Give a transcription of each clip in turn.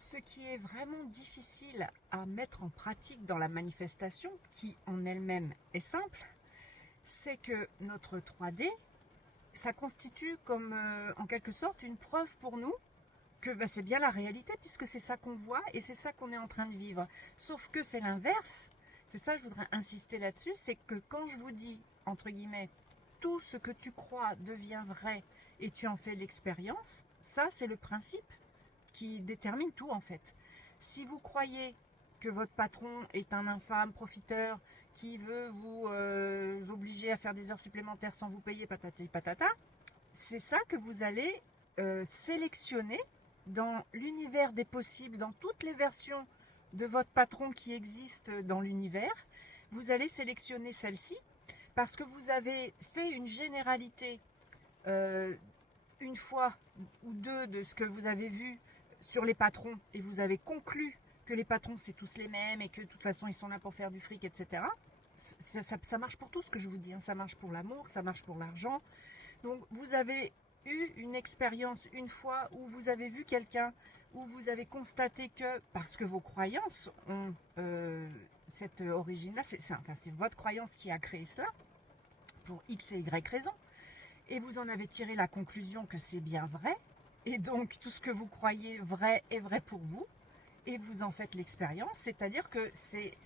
Ce qui est vraiment difficile à mettre en pratique dans la manifestation, qui en elle-même est simple, c'est que notre 3D, ça constitue comme en quelque sorte une preuve pour nous que c'est bien la réalité, puisque c'est ça qu'on voit et c'est ça qu'on est en train de vivre. Sauf que c'est l'inverse. C'est ça, je voudrais insister là-dessus, c'est que quand je vous dis, entre guillemets, tout ce que tu crois devient vrai et tu en fais l'expérience, ça c'est le principe qui détermine tout en fait. Si vous croyez que votre patron est un infâme profiteur qui veut vous obliger à faire des heures supplémentaires sans vous payer, patati patata, c'est ça que vous allez sélectionner dans l'univers des possibles, dans toutes les versions de votre patron qui existent dans l'univers. Vous allez sélectionner celle-ci parce que vous avez fait une généralité une fois ou deux de ce que vous avez vu sur les patrons et vous avez conclu que les patrons c'est tous les mêmes et que de toute façon ils sont là pour faire du fric, etc. Ça marche pour tout ce que je vous dis, hein. Ça marche pour l'amour, ça marche pour l'argent. Donc vous avez eu une expérience une fois où vous avez vu quelqu'un, où vous avez constaté que, parce que vos croyances ont cette origine-là, c'est votre croyance qui a créé cela, pour X et Y raisons, et vous en avez tiré la conclusion que c'est bien vrai, et donc tout ce que vous croyez vrai est vrai pour vous, et vous en faites l'expérience, c'est-à-dire que c'est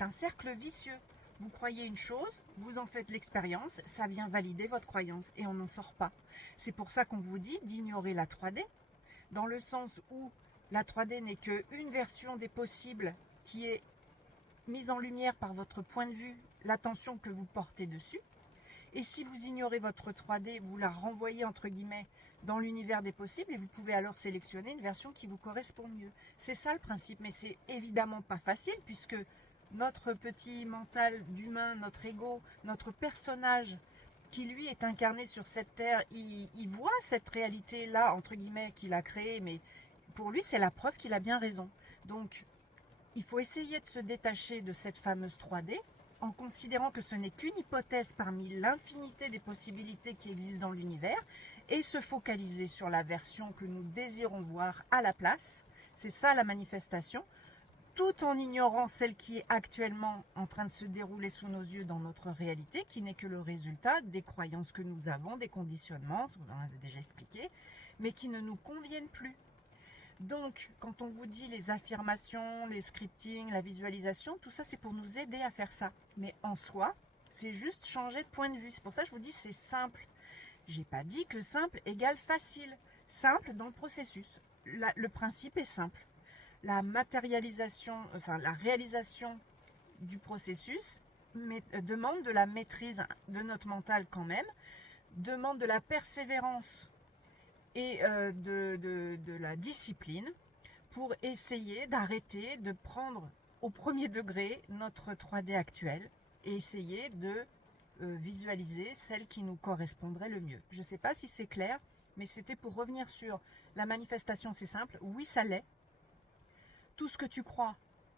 un cercle vicieux. Vous croyez une chose, vous en faites l'expérience, ça vient valider votre croyance, et on n'en sort pas. C'est pour ça qu'on vous dit d'ignorer la 3D, dans le sens où la 3D n'est qu'une version des possibles qui est mise en lumière par votre point de vue, l'attention que vous portez dessus. Et si vous ignorez votre 3D, vous la renvoyez entre guillemets dans l'univers des possibles et vous pouvez alors sélectionner une version qui vous correspond mieux. C'est ça le principe, mais c'est évidemment pas facile puisque notre petit mental d'humain, notre ego, notre personnage qui lui est incarné sur cette terre, il voit cette réalité-là, entre guillemets, qu'il a créée, mais pour lui c'est la preuve qu'il a bien raison. Donc il faut essayer de se détacher de cette fameuse 3D en considérant que ce n'est qu'une hypothèse parmi l'infinité des possibilités qui existent dans l'univers et se focaliser sur la version que nous désirons voir à la place. C'est ça la manifestation, tout en ignorant celle qui est actuellement en train de se dérouler sous nos yeux dans notre réalité, qui n'est que le résultat des croyances que nous avons, des conditionnements, on en a déjà expliqué, mais qui ne nous conviennent plus. Donc, quand on vous dit les affirmations, les scriptings, la visualisation, tout ça, c'est pour nous aider à faire ça. Mais en soi, c'est juste changer de point de vue. C'est pour ça que je vous dis c'est simple. J'ai pas dit que simple égale facile. Simple dans le processus. Le principe est simple. La matérialisation, enfin la réalisation du processus demande de la maîtrise de notre mental quand même, demande de la persévérance et de la discipline pour essayer d'arrêter de prendre au premier degré notre 3D actuel et essayer de visualiser celle qui nous correspondrait le mieux. Je ne sais pas si c'est clair, mais c'était pour revenir sur la manifestation, c'est simple. Oui, ça l'est. Tout ce que tu crois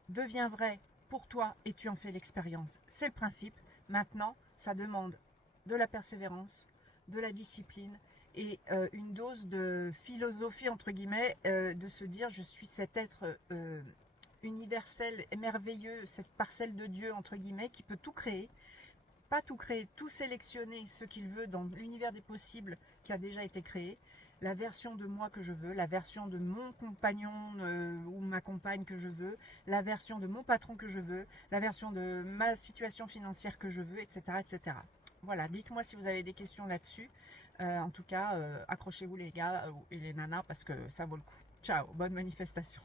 devient vrai pour toi et tu en fais l'expérience. C'est le principe. Maintenant, ça demande de la persévérance, de la discipline et une dose de philosophie, entre guillemets, de se dire je suis cet être universel et merveilleux, cette parcelle de Dieu, entre guillemets, qui peut tout créer. Pas tout créer, tout sélectionner ce qu'il veut dans l'univers des possibles qui a déjà été créé, la version de moi que je veux, la version de mon compagnon ou ma compagne que je veux, la version de mon patron que je veux, la version de ma situation financière que je veux, etc. etc. Voilà, dites-moi si vous avez des questions là-dessus. En tout cas, accrochez-vous les gars et les nanas parce que ça vaut le coup. Ciao, bonne manifestation.